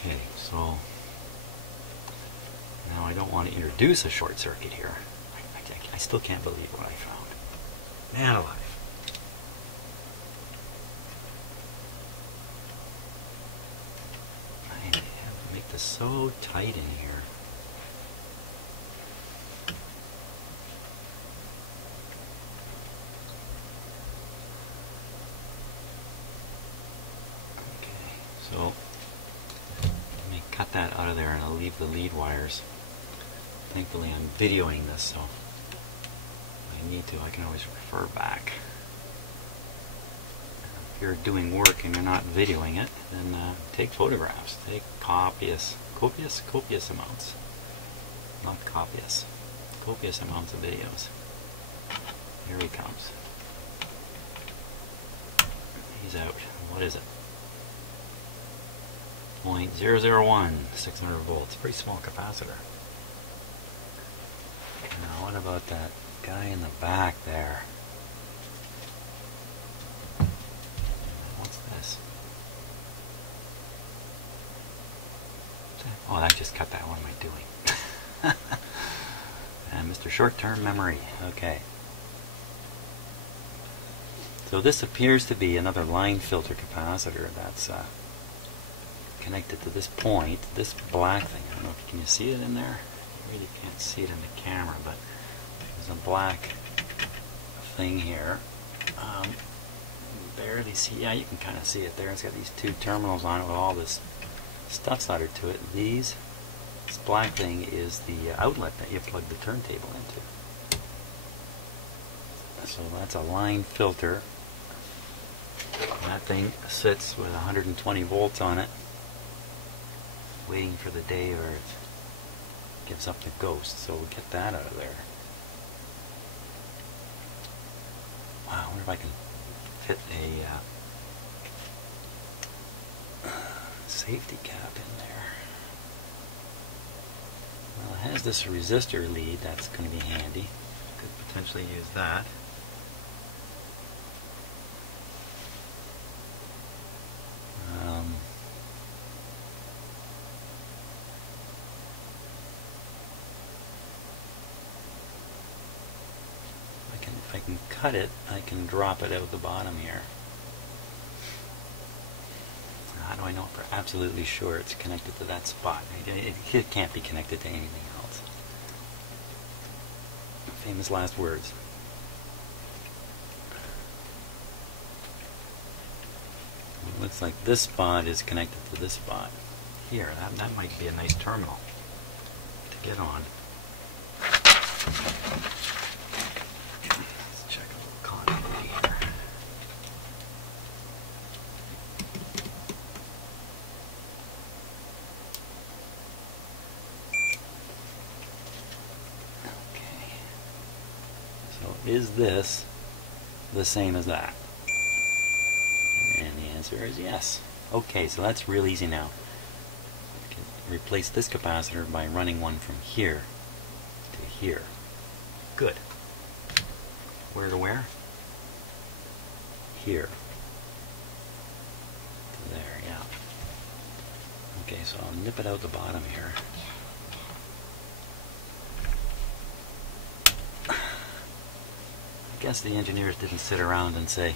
Okay, so now I don't want to introduce a short circuit here. I still can't believe what I found. Man alive. I have to make this so tight in here. So let me cut that out of there and I'll leave the lead wires. Thankfully I'm videoing this, so if I need to, I can always refer back. If you're doing work and you're not videoing it, then take photographs. Take copious amounts. Not copious. Copious amounts of videos. Here he comes. He's out. What is it? 0.001, 600 volts. Pretty small capacitor. Now what about that guy in the back there? What's this? Oh, I just cut that. What am I doing? And Mr. Short-Term Memory. Okay. So this appears to be another line filter capacitor that's connected to this point, this black thing. I don't know if you can see it in there. You really can't see it in the camera, but there's a black thing here. Barely see. Yeah, you can kind of see it there. It's got these two terminals on it with all this stuff soldered to it. This black thing is the outlet that you plug the turntable into. So that's a line filter. That thing sits with 120 volts on it, waiting for the day where it gives up the ghost. So we'll get that out of there. Wow, I wonder if I can fit a safety cap in there. Well, it has this resistor lead. That's going to be handy. Could potentially use that. If I can cut it, I can drop it out the bottom here. How do I know for absolutely sure it's connected to that spot? It can't be connected to anything else. Famous last words. It looks like this spot is connected to this spot here. That might be a nice terminal to get on. Is this the same as that? And the answer is yes. Okay, so that's real easy now. I can replace this capacitor by running one from here to here. Good. Where to where? Here. To there, yeah. Okay, so I'll nip it out the bottom here. I guess the engineers didn't sit around and say,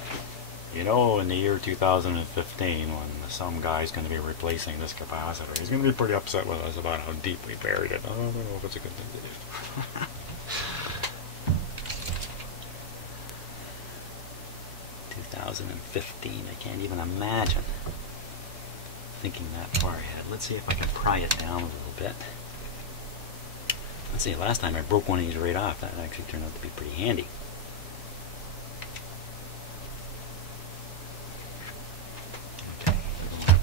you know, in the year 2015, when some guy's going to be replacing this capacitor, he's going to be pretty upset with us about how deep we buried it. I don't know if it's a good thing to do. 2015, I can't even imagine thinking that far ahead. Let's see if I can pry it down a little bit. Let's see, last time I broke one of these right off. That actually turned out to be pretty handy.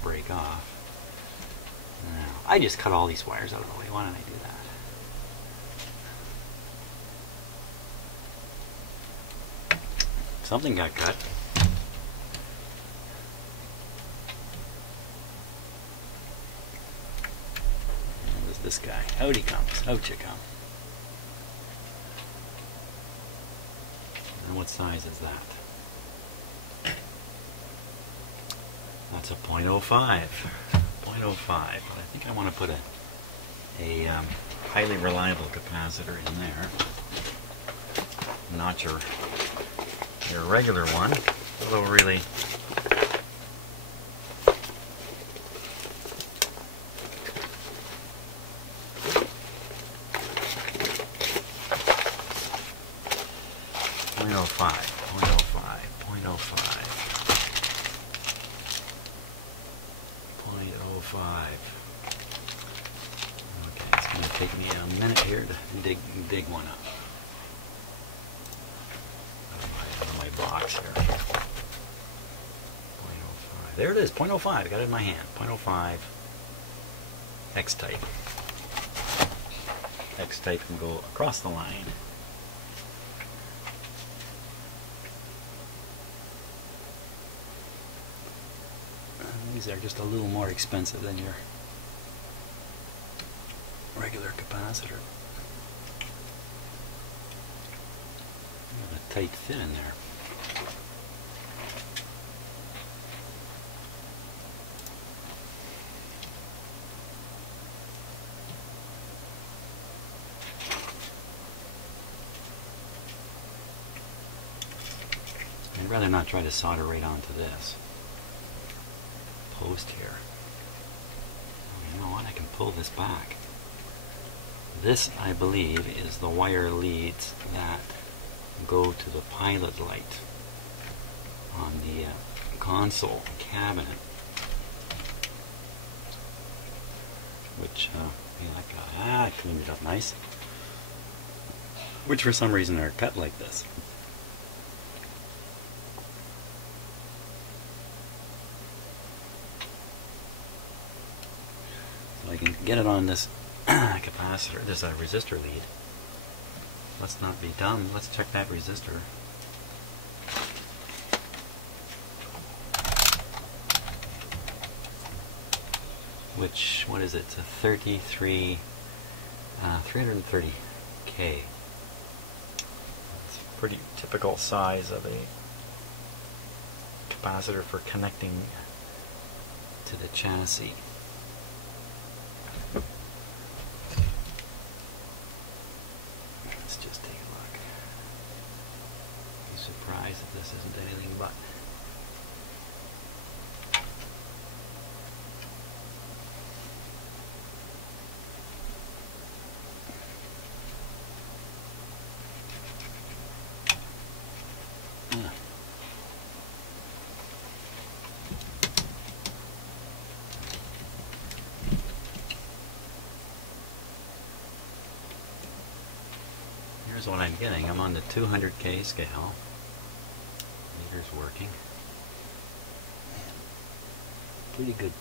Break off. Now, I just cut all these wires out of the way. Why don't I do that? Something got cut. And there's this guy. Out he comes. Out you come. And what size is that? That's a 0.05. 0.05. 0.05, but I think I want to put a highly reliable capacitor in there. Not your regular one, although really Okay, it's going to take me a minute here to dig one up. Out of my box here. 0.05. There it is, 0.05. I got it in my hand. 0.05. X-type. X-type can go across the line. These are just a little more expensive than your regular capacitor. Got a tight fit in there. I'd rather not try to solder right onto this post here. Oh, you know what? I can pull this back. This, I believe, is the wire leads that go to the pilot light on the console cabinet, which I cleaned it up nice, which for some reason are cut like this. I can get it on this capacitor, this resistor lead. Let's not be dumb. Let's check that resistor. Which, what is it? It's a 330K. It's a pretty typical size of a capacitor for connecting to the chassis. Surprised that this isn't anything but. Here's what I'm getting. I'm on the 200K scale. Meter's working. Pretty good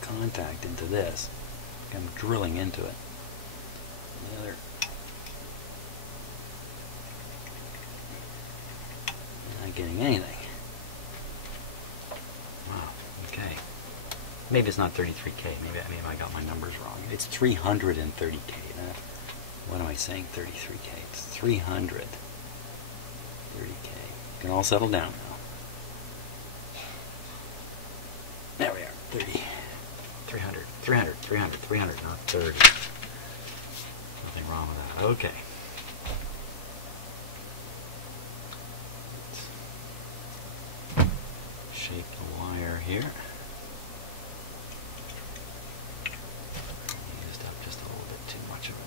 contact into this. I'm drilling into it. The other, not getting anything. Wow. Okay. Maybe it's not 33K. Maybe I got my numbers wrong. It's 330K. What am I saying? 33K. It's 330K. Can all settle down now. There we are. 30. 300. 300. Not 30. Nothing wrong with that. Okay. Let's shape the wire here. Used up just a little bit too much of it.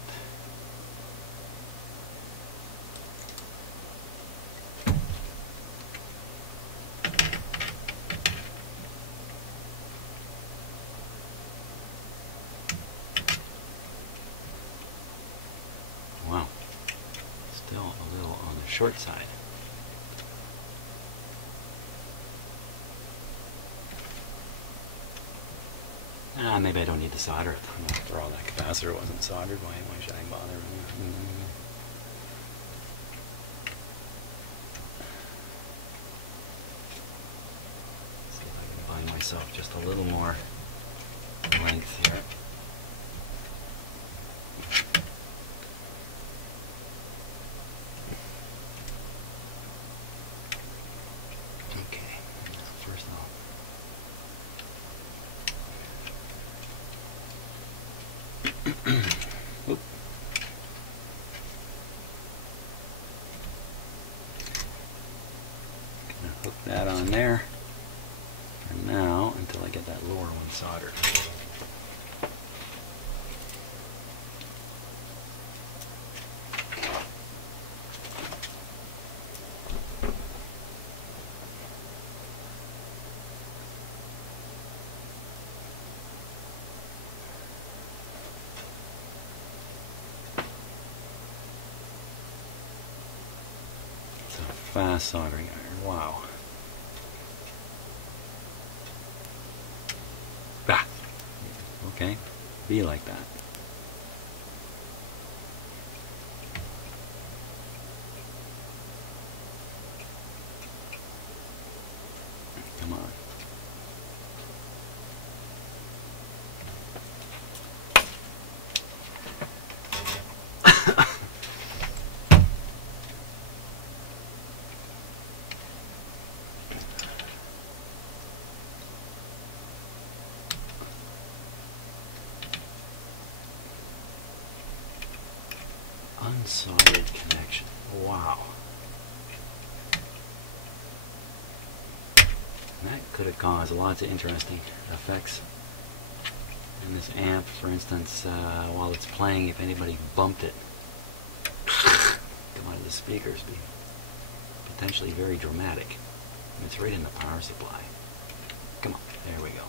Wow, still a little on the short side. Maybe I don't need to solder it. After all, that capacitor wasn't soldered. Why should I bother? See if I can find myself just a little more length here. Oop. Gonna hook that on there for now until I get that lower one soldered. Fast soldering iron. Wow. Ah. Okay. Be like that. Come on. Unsoldered connection. Wow. That could have caused lots of interesting effects in this amp. For instance, while it's playing, if anybody bumped it, come out of the speakers, be potentially very dramatic. And it's right in the power supply. Come on, there we go.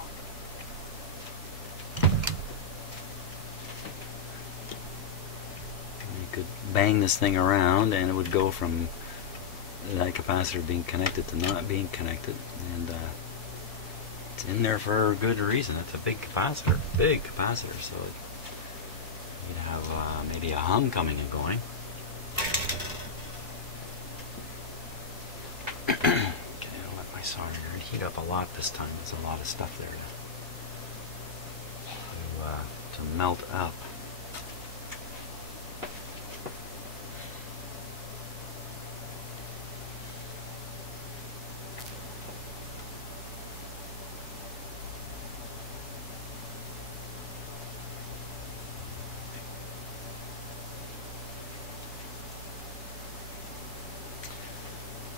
Could bang this thing around and it would go from that capacitor being connected to not being connected, and it's in there for a good reason. It's a big capacitor, so you'd have maybe a hum coming and going. Okay, I'll let my solder heat up a lot this time. There's a lot of stuff there to melt up.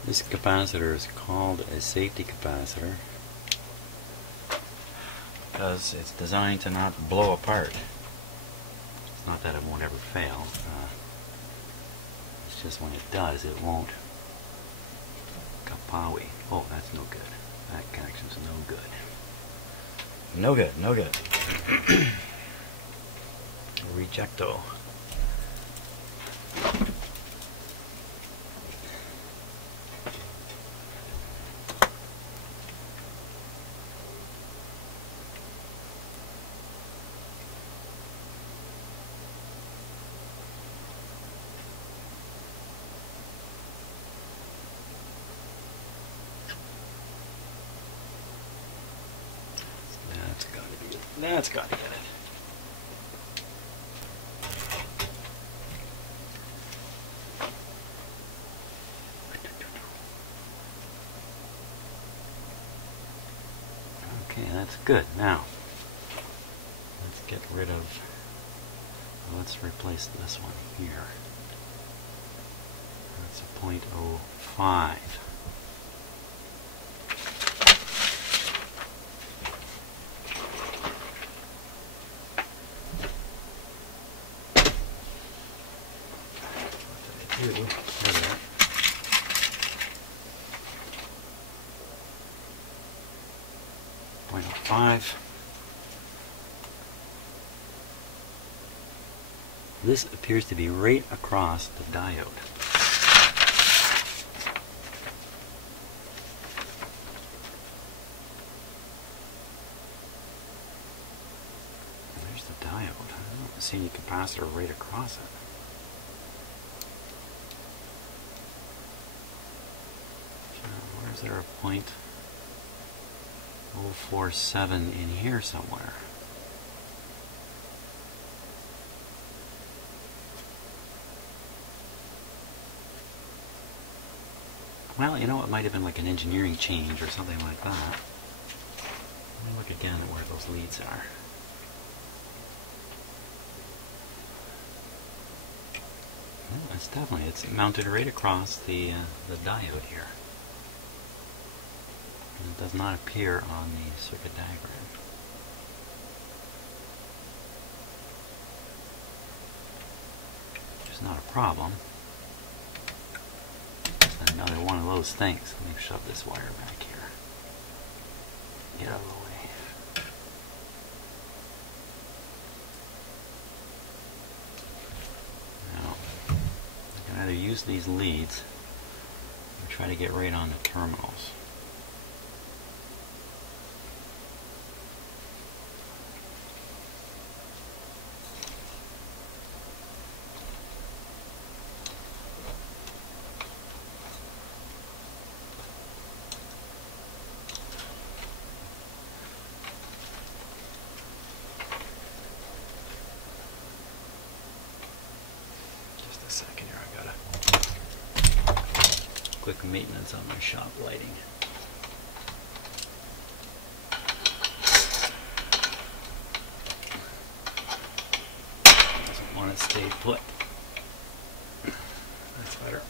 This capacitor is called a safety capacitor because it's designed to not blow apart. It's not that it won't ever fail. It's just when it does, it won't kapowie. Oh, that's no good. That connection's no good. No good, no good. Rejecto. That's got to get it. Okay, that's good. Now, let's get rid of, let's replace this one here. That's a 0.05. There we go. 0.05. This appears to be right across the diode. And there's the diode. I don't see any capacitor right across it. Is there a 0.047 in here somewhere? Well, you know, it might have been like an engineering change or something like that. Let me look again at where those leads are. Yeah, it's mounted right across the diode here. And it does not appear on the circuit diagram. Which is not a problem. It's another one of those things. Let me shove this wire back here. Get out of the way. Either use these leads or try to get right on the terminals. Just a second here, I gotta quick maintenance on my shop lighting. Doesn't want to stay put. That's better.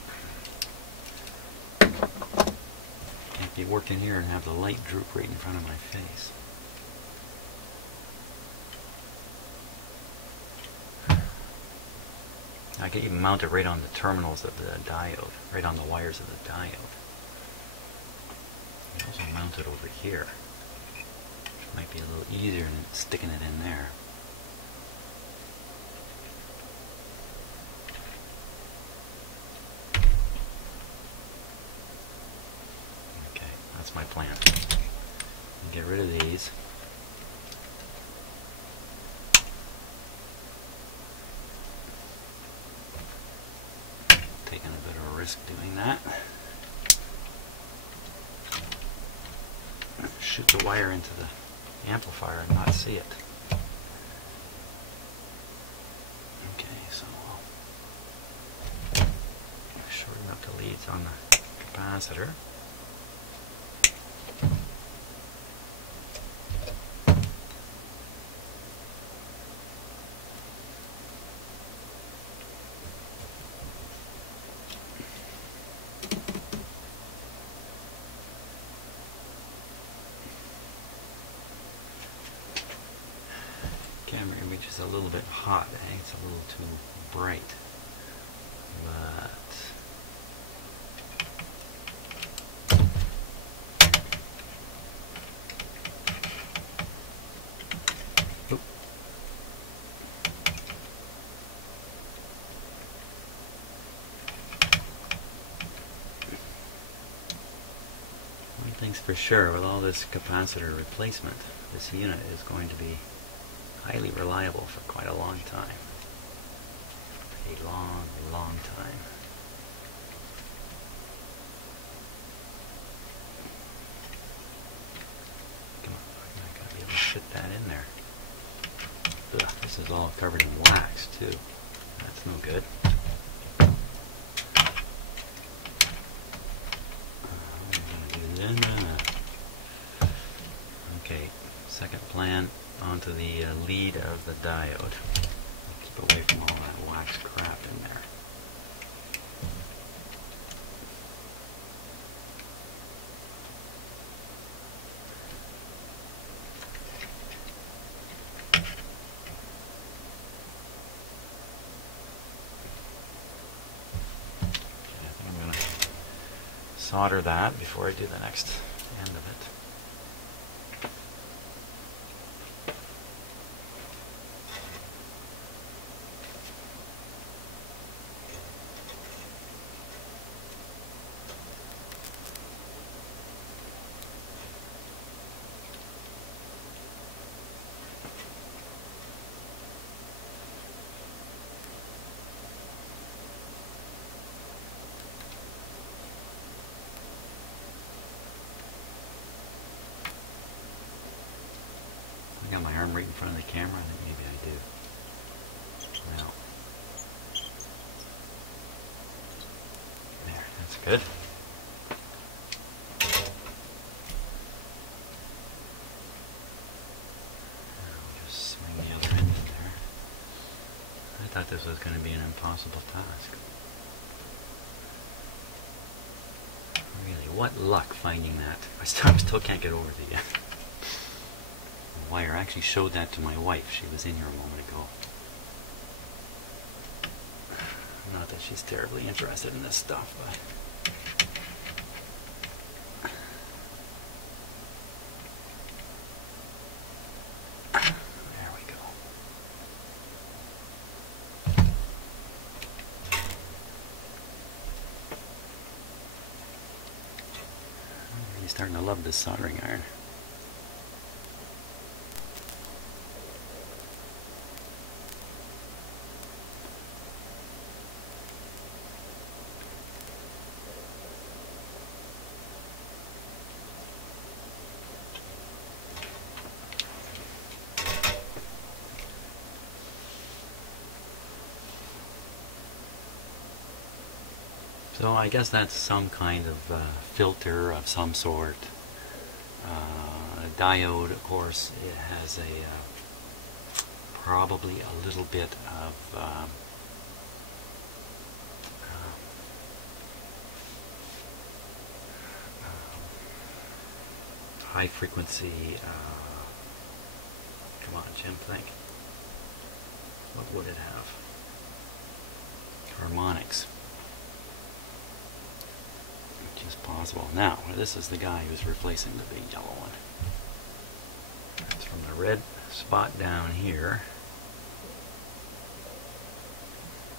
Can't be working here and have the light droop right in front of my face. I can even mount it right on the terminals of the diode, right on the wires of the diode. I can also mount it over here, which might be a little easier than sticking it in there. Okay, that's my plan. Get rid of these. Taking a bit of a risk doing that. Shoot the wire into the amplifier and not see it. Okay, so I'll shorten up the leads on the capacitor. Camera image is a little bit hot, eh? It's a little too bright. But oop. One thing's for sure, with all this capacitor replacement, this unit is going to be highly reliable for quite a long time. A long, long time. Come on, I'm not going to be able to fit that in there. Ugh, this is all covered in wax too. That's no good. Okay, second plan onto the lead of the diode. Keep away from all that wax crap in there. Okay, I think I'm going to solder that before I do the next end of it. I got my arm right in front of the camera. I think maybe I do. Well, there, that's good. I'll just swing the other end in there. thought this was going to be an impossible task. Really, what luck finding that. I still can't get over the wire. I actually showed that to my wife. She was in here a moment ago. Not that she's terribly interested in this stuff, but... There we go. I'm really starting to love this soldering iron. So I guess that's some kind of filter of some sort. A diode, of course, it has a probably a little bit of high frequency. Come on, Jim, think. What would it have? Harmonics. Which is possible. Now, this is the guy who's replacing the big yellow one. That's from the red spot down here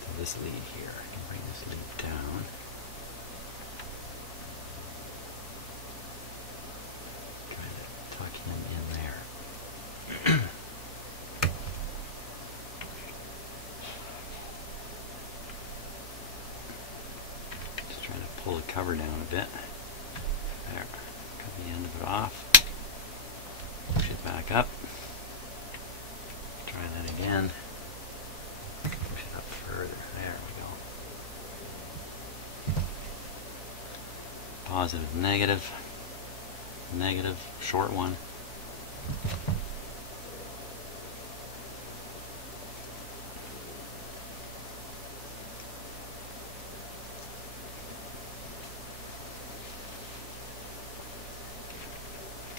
to this lead here. I can bring this lead down. Try to tuck him in there. Pull the cover down a bit. There. Cut the end of it off. Push it back up. Try that again. Push it up further. There we go. Positive, negative. Negative, short one.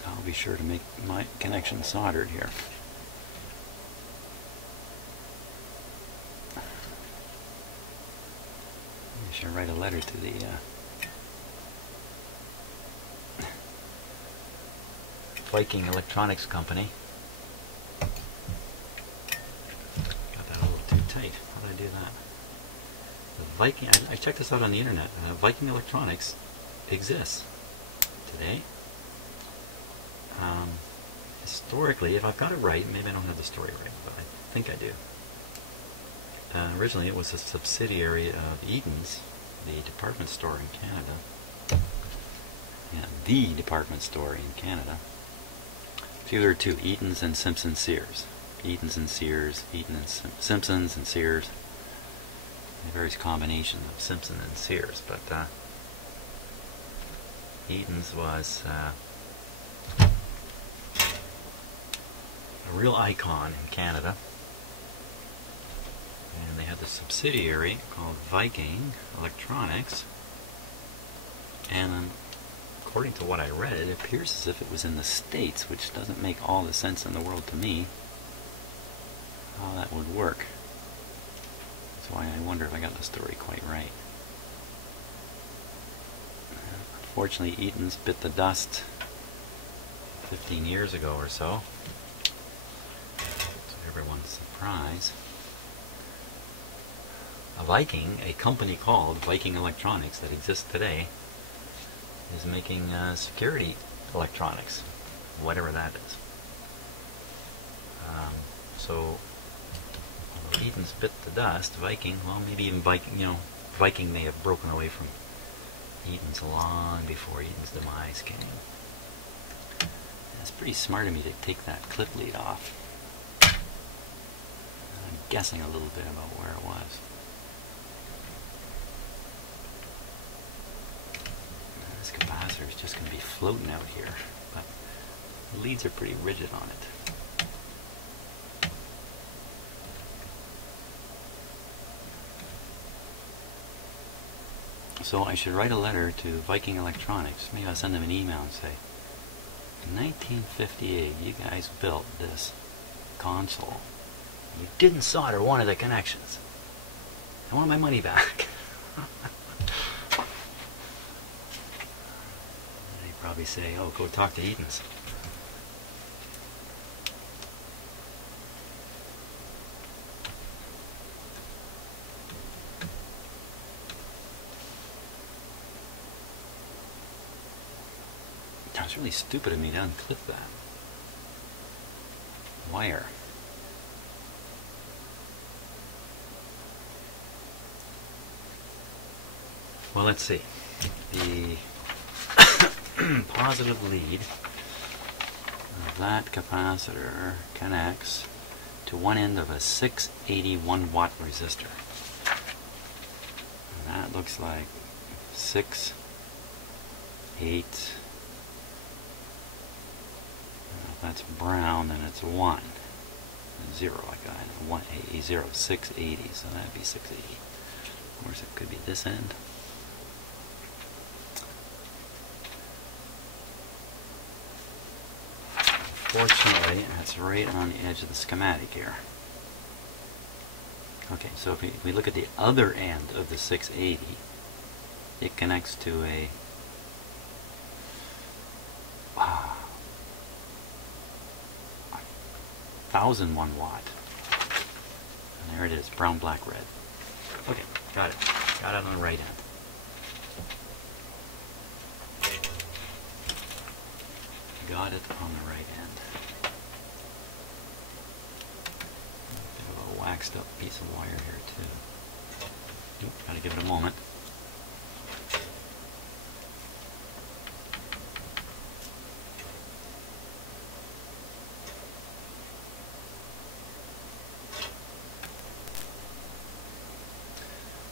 I'll be sure to make my connection soldered here. I should write a letter to the Viking Electronics Company. Got that a little too tight. How did I do that? The Viking, I checked this out on the internet. Viking Electronics exists today. Historically, if I've got it right, maybe I don't have the story right, but I think I do. Originally, it was a subsidiary of Eaton's, the department store in Canada. Yeah, the department store in Canada. It's either two, Eaton's and Simpson Sears. Eaton's and Sears, Eaton and Simpsons and Sears. Various combinations of Simpson and Sears, but Eaton's was a real icon in Canada, and they had the subsidiary called Viking Electronics, and according to what I read, it appears as if it was in the States, which doesn't make all the sense in the world to me how that would work. That's why I wonder if I got the story quite right. Unfortunately, Eaton's bit the dust 15 years ago or so. Everyone's surprise. A Viking, a company called Viking Electronics that exists today, is making security electronics, whatever that is. So, although Eaton's bit the dust, Viking, well, maybe even Viking, you know, Viking may have broken away from Eaton's long before Eaton's demise came. It's pretty smart of me to take that clip lead off. I'm guessing a little bit about where it was. This capacitor is just going to be floating out here, but the leads are pretty rigid on it. So I should write a letter to Viking Electronics. Maybe I'll send them an email and say, in 1958, you guys built this console. You didn't solder one of the connections. I want my money back. They probably say, oh, go talk to Eaton's. It's really stupid of me to unclip that wire. Well, let's see. The positive lead of that capacitor connects to one end of a 681 watt resistor. And that looks like 6, 8. If that's brown, then it's 1. 0, like that. 1, a 0, 680. So that'd be 680. Of course, it could be this end. Fortunately, that's right on the edge of the schematic here. Okay, so if we look at the other end of the 680, it connects to a 1001 watt. And there it is, brown, black, red. Okay, got it. Got it on the right end. Got it on the right end. Bit of a waxed up piece of wire here too. Oop, gotta give it a moment.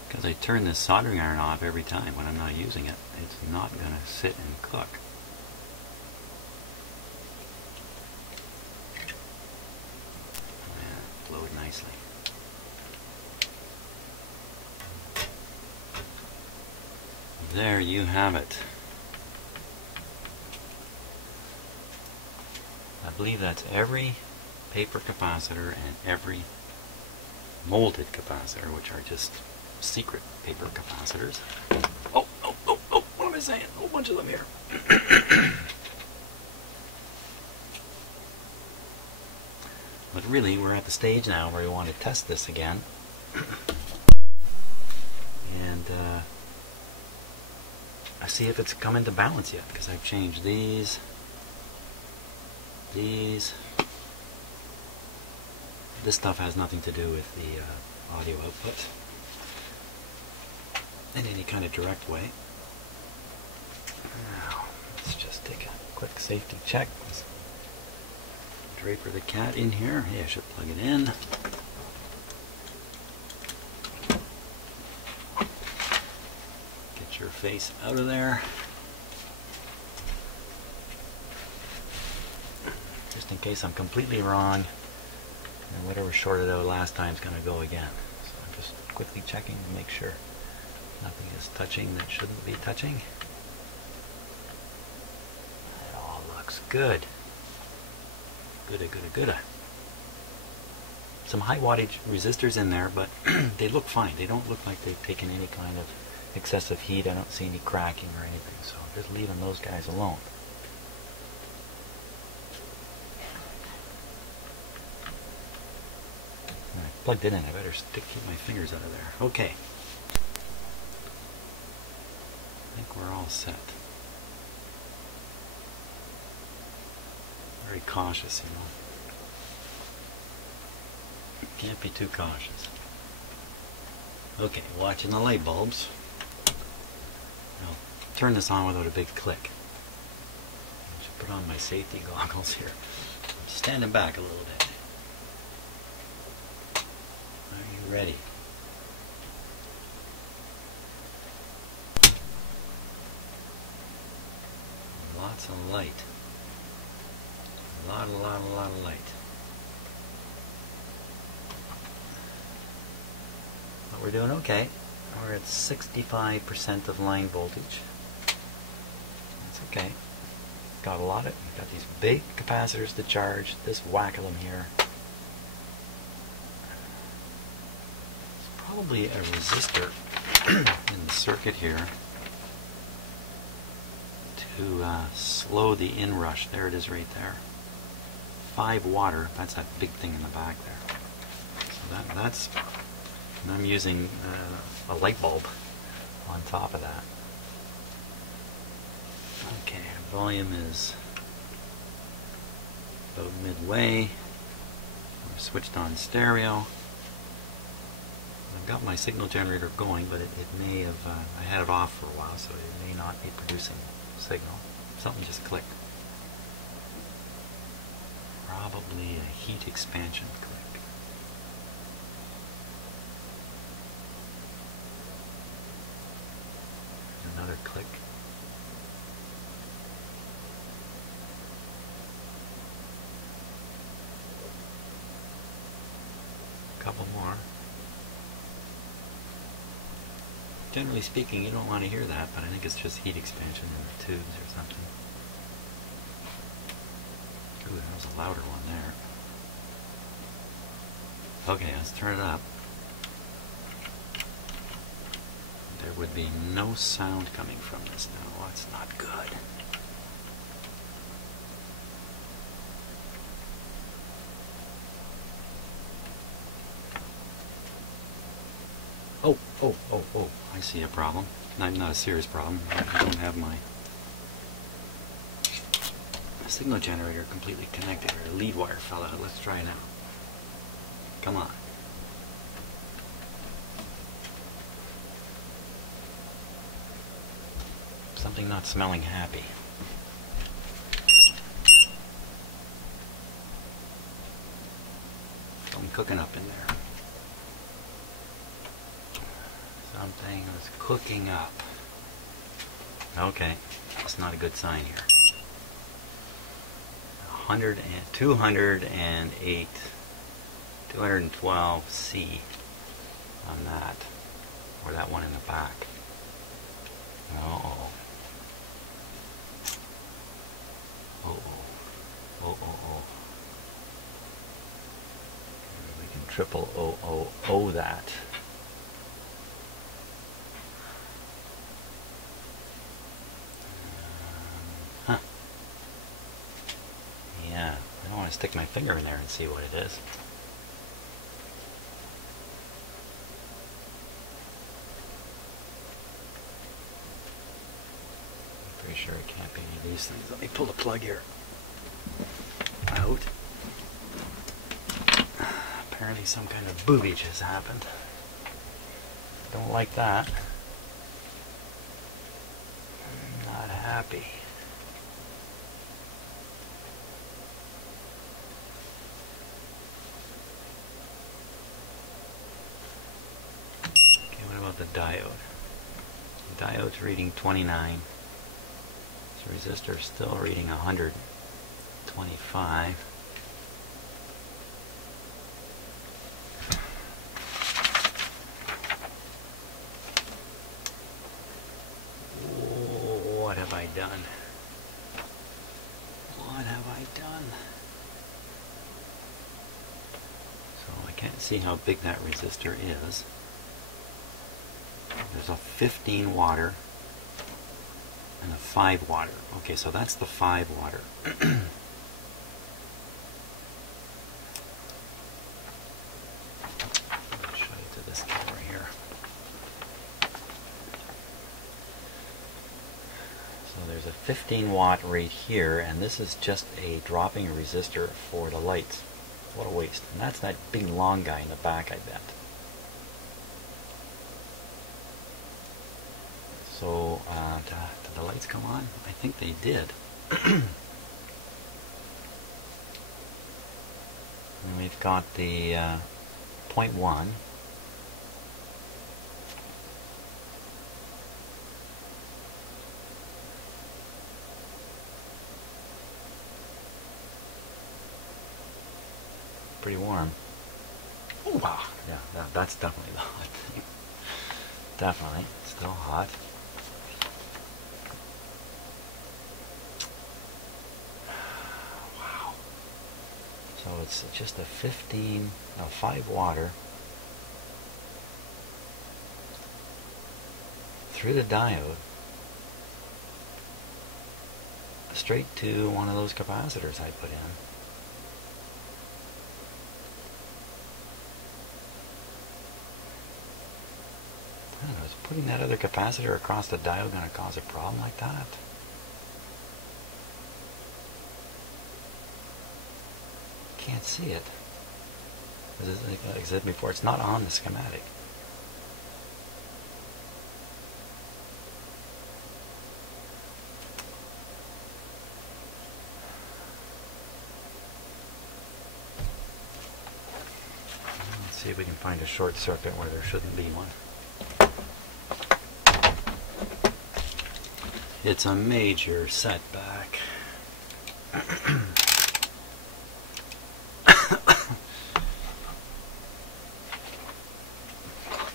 Because I turn this soldering iron off every time when I'm not using it, it's not going to sit and cook. Yeah, it flowed nicely. There you have it. I believe that's every paper capacitor and every molded capacitor, which are just secret paper capacitors. Oh, what am I saying? A whole bunch of them here. But really, we're at the stage now where we want to test this again. And I see if it's come into balance yet, because I've changed these. This stuff has nothing to do with the audio output in any kind of direct way. Now, let's just take a quick safety check. Let's Draper the cat in here. Yeah, I should plug it in. Get your face out of there. Just in case I'm completely wrong, and whatever shorted out last time is going to go again. So I'm just quickly checking to make sure nothing is touching that shouldn't be touching. It all looks good. Good. Some high wattage resistors in there, but they look fine. They don't look like they've taken any kind of excessive heat. I don't see any cracking or anything, so I'm just leaving those guys alone. When I plugged it in, I better keep my fingers out of there. Okay. I think we're all set. Very cautious, you know. Can't be too cautious. Okay, watching the light bulbs. I'll turn this on without a big click. I should put on my safety goggles here. I'm standing back a little bit. Are you ready? Lots of light. A lot of light. But we're doing okay. we're at 65% of line voltage. That's okay. Got a lot of, got these big capacitors to charge, this whack of them here. It's probably a resistor in the circuit here to slow the inrush. There it is right there. 5 watt, that's that big thing in the back there. So that's, and I'm using a light bulb on top of that. Okay, volume is about midway. We're switched on stereo. I've got my signal generator going, but it may have, I had it off for a while, so it may not be producing signal. Something just clicked. Probably a heat expansion click. Another click. Couple more. Generally speaking, you don't want to hear that, but I think it's just heat expansion in the tubes or something. Ooh, that was a louder one there. Okay, let's turn it up. There would be no sound coming from this now. That's not good. Oh, I see a problem. Not a serious problem. I don't have my signal generator completely connected here. The lead wire fell out. Let's try it out. Come on. Something not smelling happy. Something cooking up in there. Something was cooking up. Okay, that's not a good sign here. 208, 212 C on that, or that one in the back. Uh-oh. Oh. We can triple O that. Yeah, I don't want to stick my finger in there and see what it is. I'm pretty sure it can't be any of these things. Let me pull the plug here out. Apparently some kind of boobage has happened. Don't like that. I'm not happy. The diode. The diode's reading 29. This resistor is still reading 125. Oh, what have I done? What have I done? So I can't see how big that resistor is. There's a 15 watt and a 5 watt. Okay, so that's the 5 watt. I'll show you to this camera here. So there's a 15 watt right here, and this is just a dropping resistor for the lights. What a waste. And that's that big long guy in the back, I bet. So, did the lights come on? I think they did. And we've got the 0.1. Pretty warm. Oh, wow. Yeah, that's definitely the hot thing. definitely. It's still hot. Wow. So it's just a 5 water through the diode straight to one of those capacitors I put in. I don't know, is putting that other capacitor across the diode going to cause a problem like that? Can't see it. Like I said before, it's not on the schematic. Let's see if we can find a short circuit where there shouldn't be one. It's a major setback.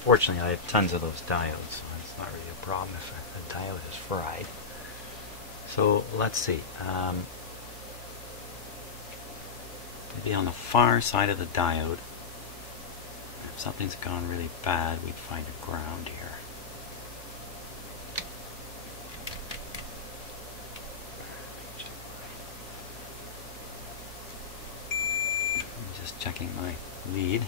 Fortunately, I have tons of those diodes, so it's not really a problem if a diode is fried. So let's see. Maybe on the far side of the diode, if something's gone really bad, we'd find a ground here. I'm just checking my lead.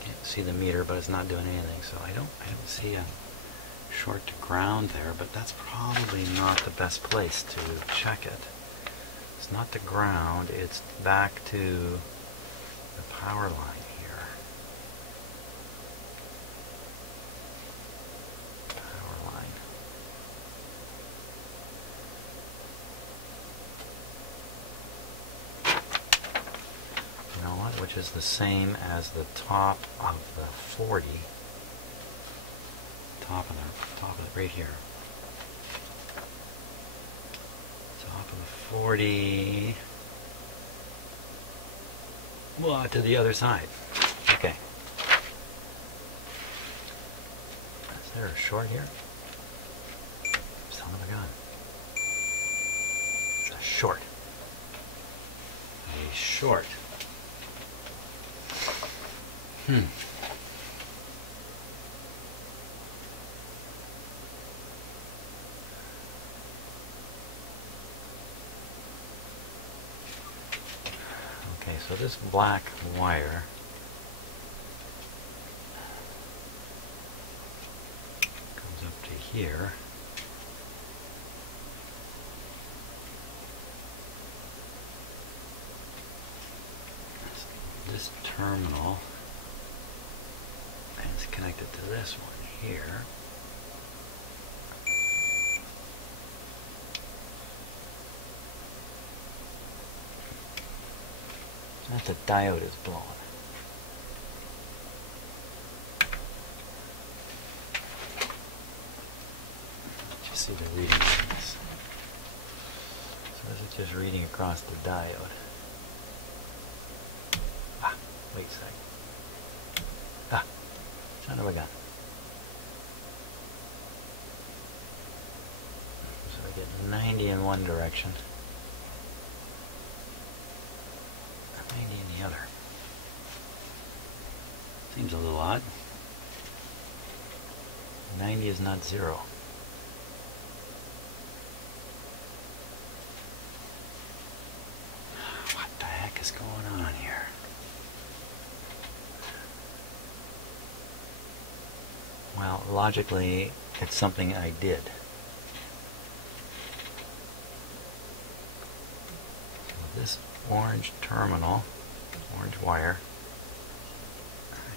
Can't see the meter, but it's not doing anything, so I don't see a short to ground there, but that's probably not the best place to check it. It's not the ground, it's back to the power line here. Power line. You know what? Which is the same as the top of the 40. Top of it right here. Top of the 40. Well, to the other side. Okay. Is there a short here? Son of a gun. It's a short. A short. Okay, so this black wire comes up to here. This terminal is connected to this one here. That the diode is blown. Just see the reading on this. So this is just reading across the diode. Wait a second. Son of a gun. So I get 90 in one direction. 90 in the other. Seems a little odd. 90 is not 0. What the heck is going on here? Well, logically, it's something I did. So this orange terminal, orange wire,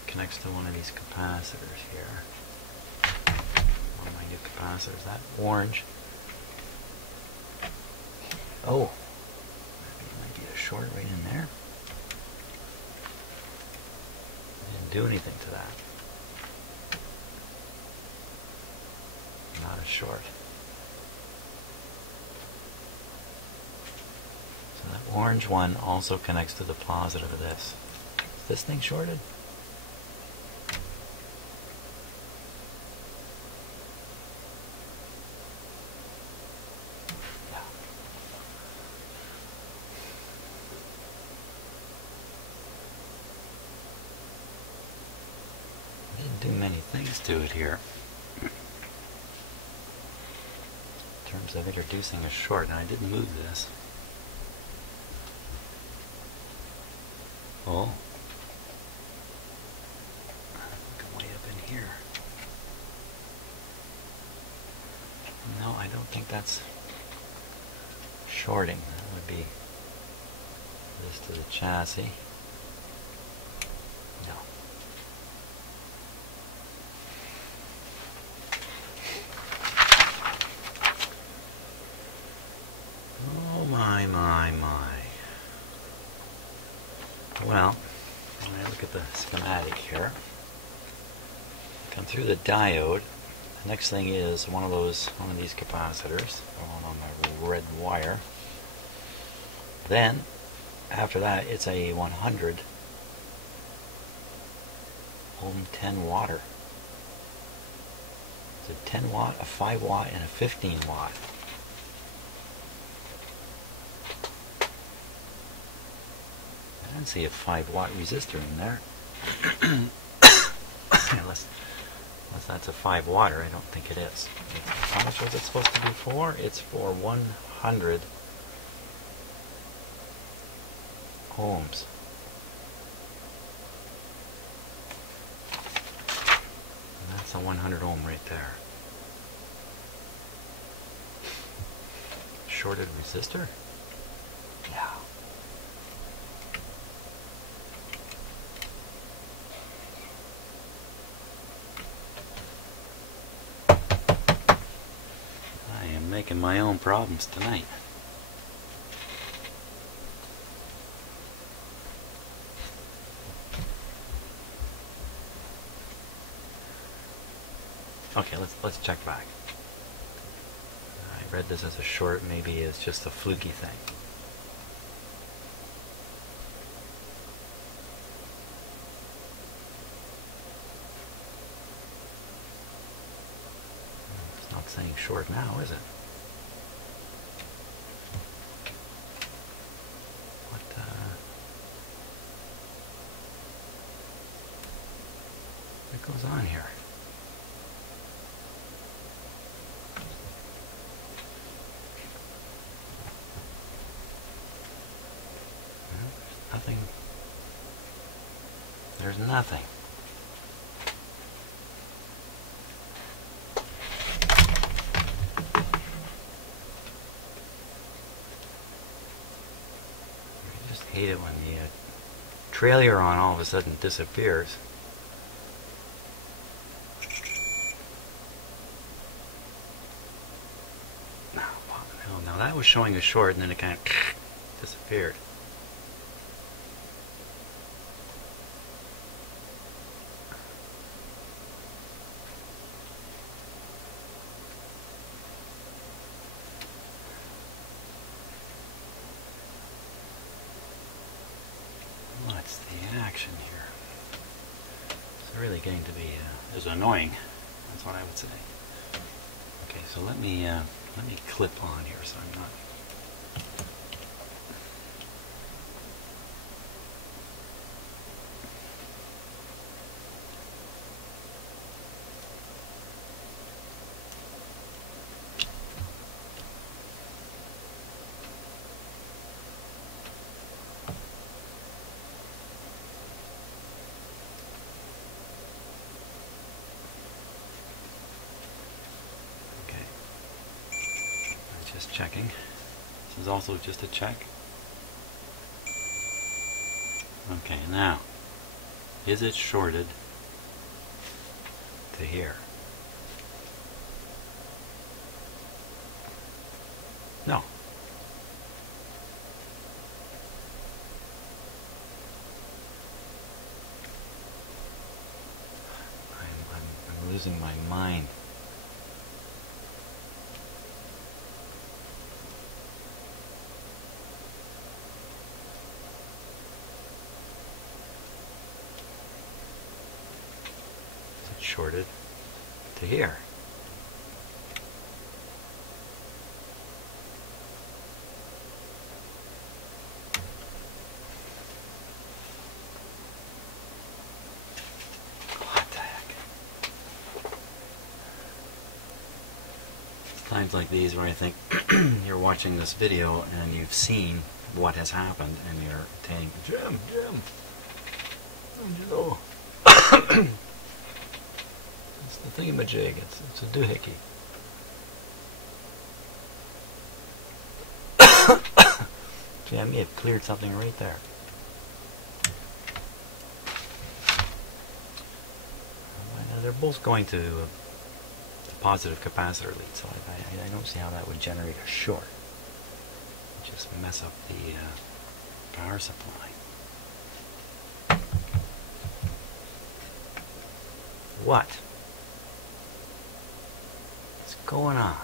connects to one of these capacitors here. One of my new capacitors. That orange. Oh, might be a short right in there. I didn't do anything to that. Not a short. So that orange one also connects to the positive of this. this thing shorted? No. I didn't do many things to it here. In terms of introducing a short, and I didn't move this. Oh. Way up in here. No, I don't think that's shorting. That would be this to the chassis. No. Oh my. Well, when I look at the schematic here, come through the diode. The next thing is one of these capacitors, the one on my red wire. Then, after that, it's a 100 ohm 10 watter. It's a 10 watt, a 5 watt, and a 15 watt. I don't see a 5 watt resistor in there. Unless that's a 5 watter, I don't think it is. How much was it supposed to be for? It's for 100 ohms. And that's a 100 ohm right there. Shorted resistor? Yeah. Making my own problems tonight. Okay, let's check back. I read this as a short, maybe it's just a fluky thing. It's not saying short now, is it? What goes on here? Nothing. There's nothing. I just hate it when the trail you're on all of a sudden disappears. Now that was showing a short and then it kind of disappeared. What's the action here? It's really getting to be is annoying. That's what I would say. Okay, so let me clip on here so I'm not. Just checking. This is also just a check. Okay, now, is it shorted to here? No. I'm losing my mind. shorted to here. What the heck? It's times like these where I think you're watching this video and you've seen what has happened and you're saying, Jim, you know, it's the thingamajig, it's a doohickey. See, I may have cleared something right there. Now they're both going to a positive capacitor lead, so I don't see how that would generate a short. Just mess up the power supply. What? What's going on?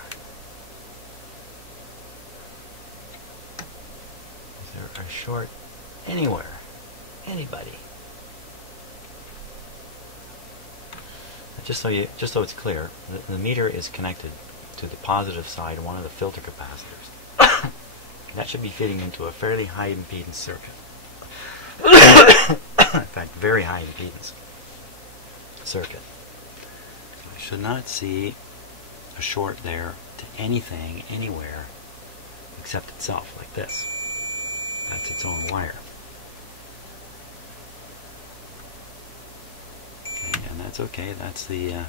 Is there a short anywhere? Anybody? Just so it's clear, the meter is connected to the positive side of one of the filter capacitors. That should be feeding into a fairly high impedance circuit. In fact, very high impedance circuit. I should not see a short there to anything, anywhere, except itself, like this. That's its own wire. Okay, and that's okay. That's the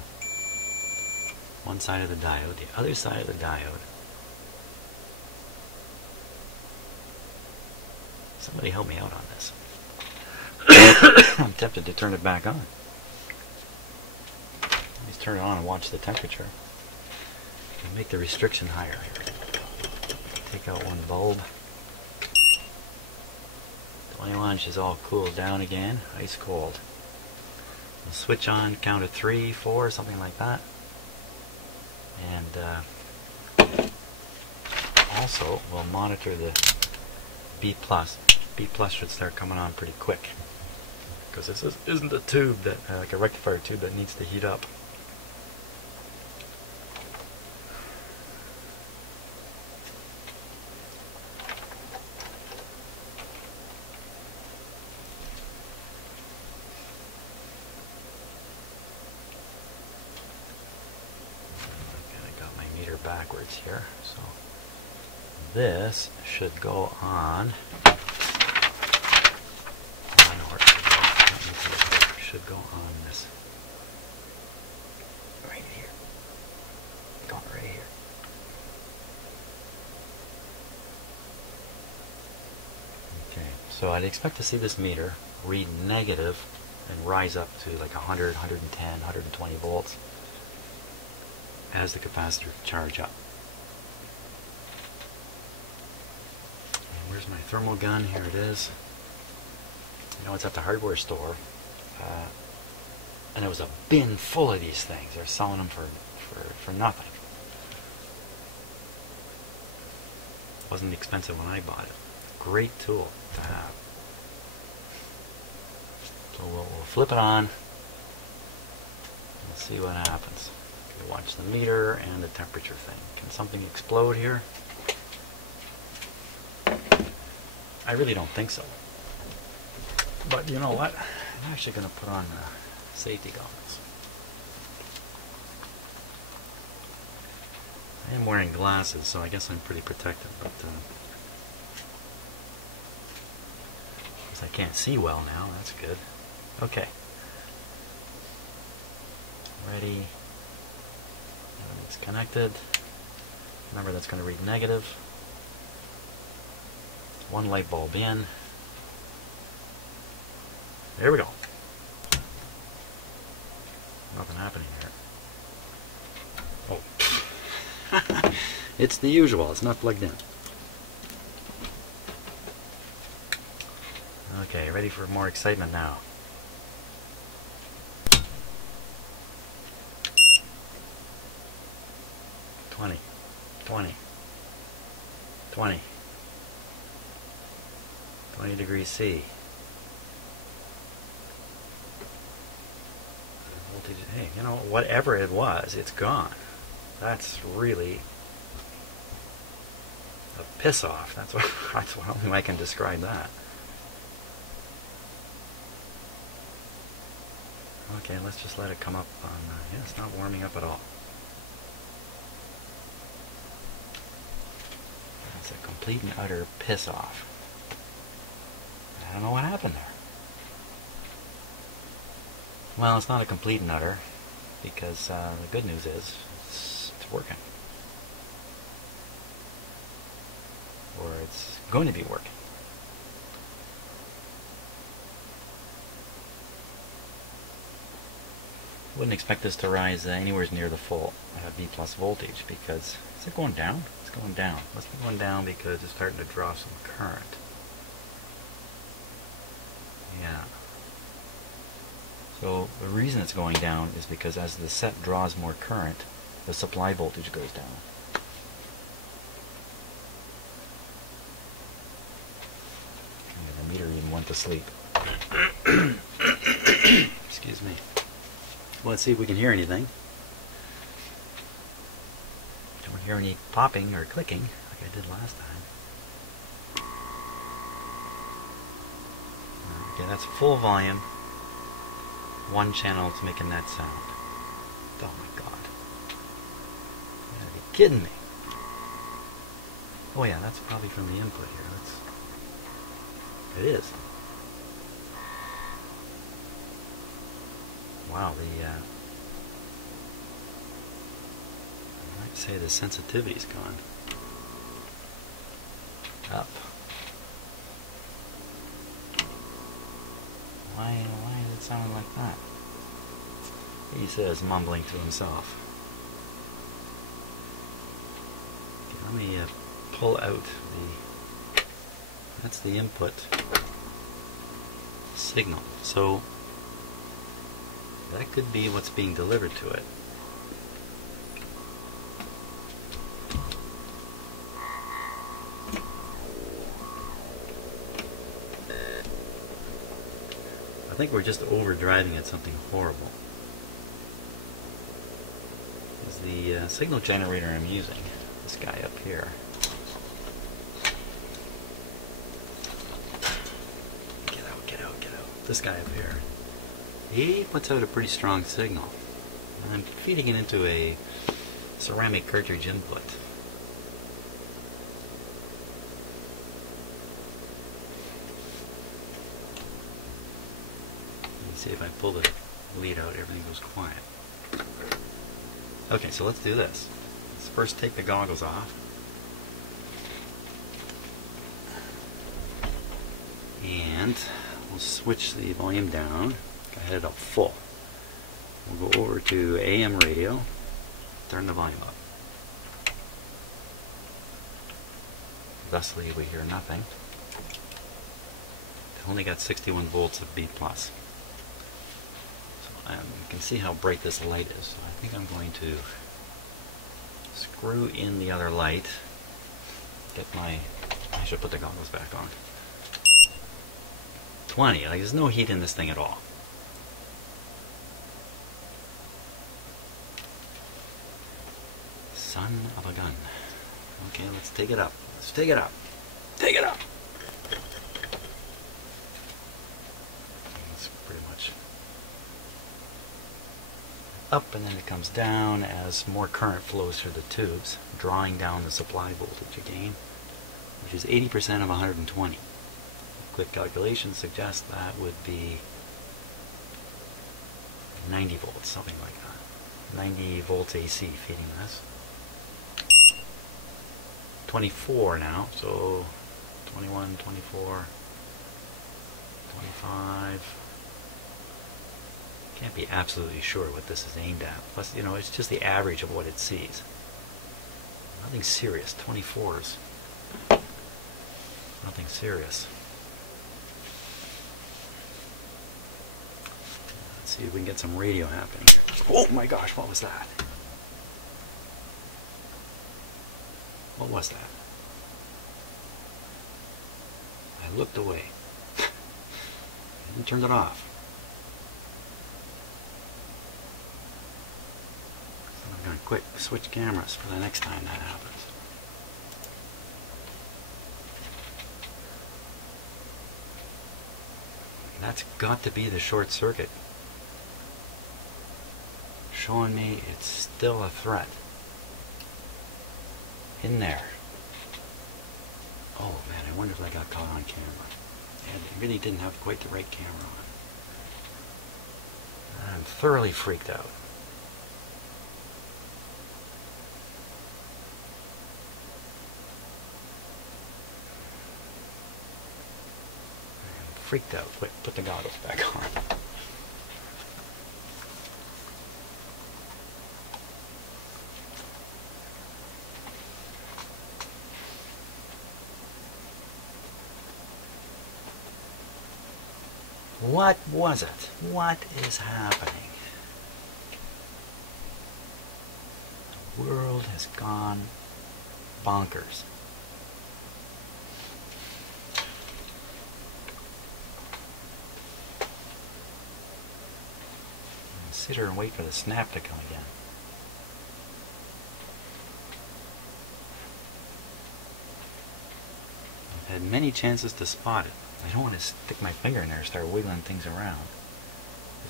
one side of the diode. The other side of the diode, somebody help me out on this. I'm tempted to turn it back on. Let's turn it on and watch the temperature. And make the restriction higher here. Take out one bulb. 21 is all cooled down again, ice cold. We'll switch on, count of 3, 4, something like that. And also we'll monitor the B+. B+ should start coming on pretty quick, because this isn't a tube that, like a rectifier tube, that needs to heat up. Backwards here, so this should go on. Should go on this right here. Going right here. Okay, so I'd expect to see this meter read negative and rise up to like 100, 110, 120 volts. As the capacitor charge up. And where's my thermal gun? Here it is. You know, it's at the hardware store, and there was a bin full of these things. They're selling them for nothing. It wasn't expensive when I bought it. Great tool to have. So we'll flip it on and see what happens. Watch the meter and the temperature thing. Can something explode here? I really don't think so. But you know what? I'm actually going to put on safety goggles. I am wearing glasses, so I guess I'm pretty protected, but because I can't see well now, that's good. Okay. Ready. It's connected. Remember, that's going to read negative. One light bulb in. There we go. Nothing happening here. Oh. It's the usual. It's not plugged in. Okay, ready for more excitement now. 20, 20, 20, 20 degrees C. voltage. Hey, you know, whatever it was, it's gone. That's really a piss off. That's what only I can describe that. Okay, let's just let it come up on. Yeah, it's not warming up at all. That's a complete and utter piss off. I don't know what happened there. Well, it's not a complete and utter, because the good news is it's working. Or it's going to be working. Wouldn't expect this to rise anywhere near the full B plus voltage, because is it going down? It's going down. Must be going down because it's starting to draw some current. Yeah. So the reason it's going down is because as the set draws more current, the supply voltage goes down. And the meter even went to sleep. Excuse me. Well, let's see if we can hear anything. Don't hear any popping or clicking like I did last time. Okay, that's full volume. One channel is making that sound. Oh my god. You gotta be kidding me. Oh yeah, that's probably from the input here. It is. Wow, I might say the sensitivity's gone up. Why is it sounding like that? He says, mumbling to himself. Okay, let me pull out that's the input signal. So that could be what's being delivered to it. I think we're just overdriving at something horrible. Is the signal generator I'm using, this guy up here. Get out. This guy up here. He puts out a pretty strong signal. And I'm feeding it into a ceramic cartridge input. See if I pull the lead out, everything goes quiet. Okay, so let's do this. Let's first take the goggles off. And we'll switch the volume down. I had it up full. We'll go over to AM radio, turn the volume up. Thusly we hear nothing. It only got 61 volts of B+. You can see how bright this light is. So I think I'm going to screw in the other light. I should put the goggles back on. 20, like there's no heat in this thing at all. Son of a gun. Okay, let's take it up. Let's take it up. Take it up! That's pretty much up, and then it comes down as more current flows through the tubes, drawing down the supply voltage again, which is 80% of 120. Quick calculations suggest that would be 90 volts, something like that. 90 volts AC feeding this. 24 now, so 21, 24, 25. Can't be absolutely sure what this is aimed at. Plus, you know, it's just the average of what it sees. Nothing serious. 24s. Nothing serious. Let's see if we can get some radio happening here. Oh my gosh, what was that? What was that? I looked away. And turned it off. quick switch cameras for the next time that happens. That's got to be the short circuit, showing me it's still a threat in there. Oh man, I wonder if I got caught on camera. And I really didn't have quite the right camera on. I'm thoroughly freaked out. I'm freaked out. Quick, put the goggles back on. What was it? What is happening? The world has gone bonkers. I'll sit here and wait for the snap to come again. I've had many chances to spot it. I don't want to stick my finger in there and start wiggling things around.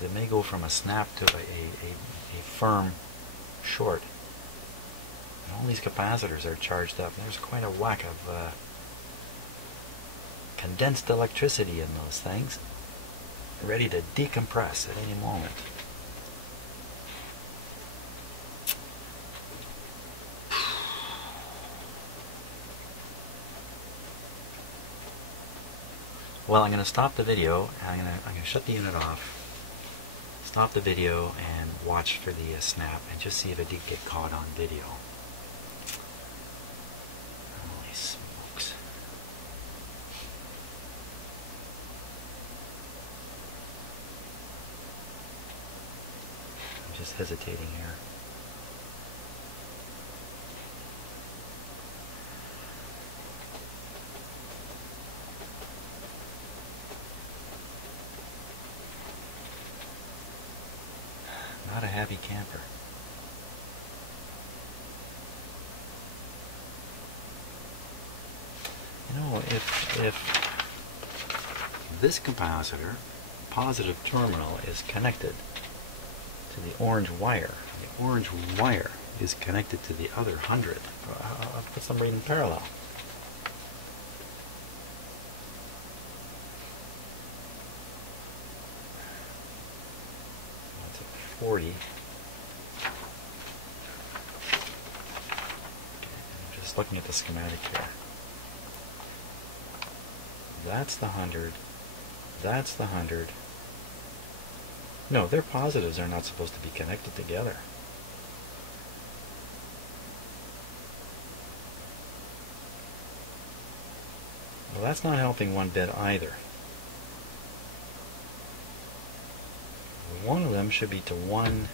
It may go from a snap to a firm short. And all these capacitors are charged up. There's quite a whack of condensed electricity in those things, ready to decompress at any moment. Well, I'm going to stop the video. I'm going to shut the unit off, stop the video, and watch for the snap, and just see if it did get caught on video. Holy smokes! I'm just hesitating here. Not a happy camper. You know, if this capacitor, positive terminal, is connected to the orange wire, the orange wire is connected to the other 100. I'll put them right in parallel. That's at 40. I'm just looking at the schematic here. That's the 100. That's the 100. No, their positives are not supposed to be connected together. Well, that's not helping one bit either. One of them should be to one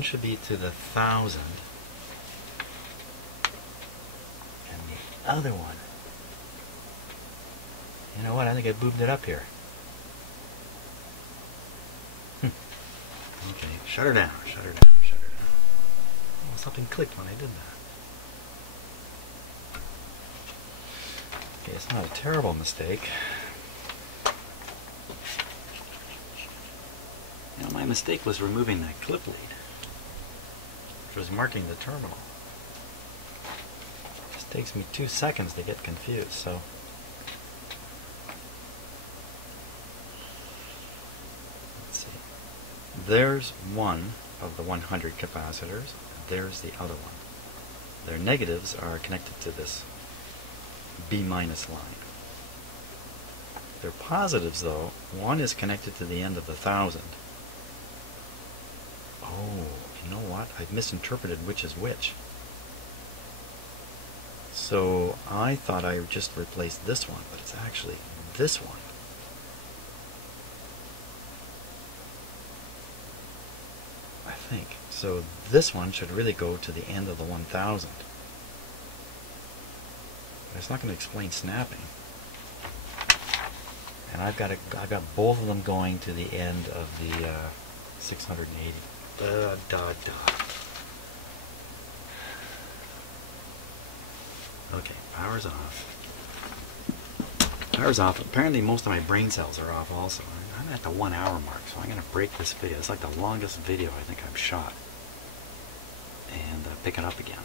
should be to the 1000, and the other one, you know what, I think I boobed it up here. Okay, shut her down, shut her down, shut her down. Oh, something clicked when I did that. Okay, it's not a terrible mistake. You know, my mistake was removing that clip lead, which was marking the terminal. It just takes me 2 seconds to get confused, so. Let's see. There's one of the 100 capacitors. There's the other one. Their negatives are connected to this B- line. Their positives, though, one is connected to the end of the 1000. Oh, you know what? I've misinterpreted which is which. So I thought I just replaced this one, but it's actually this one. I think. So this one should really go to the end of the 1000. But it's not going to explain snapping. And I've got both of them going to the end of the 680. Okay, power's off. Power's off. Apparently most of my brain cells are off also. I'm at the 1 hour mark, so I'm going to break this video. It's like the longest video I think I've shot. And pick it up again.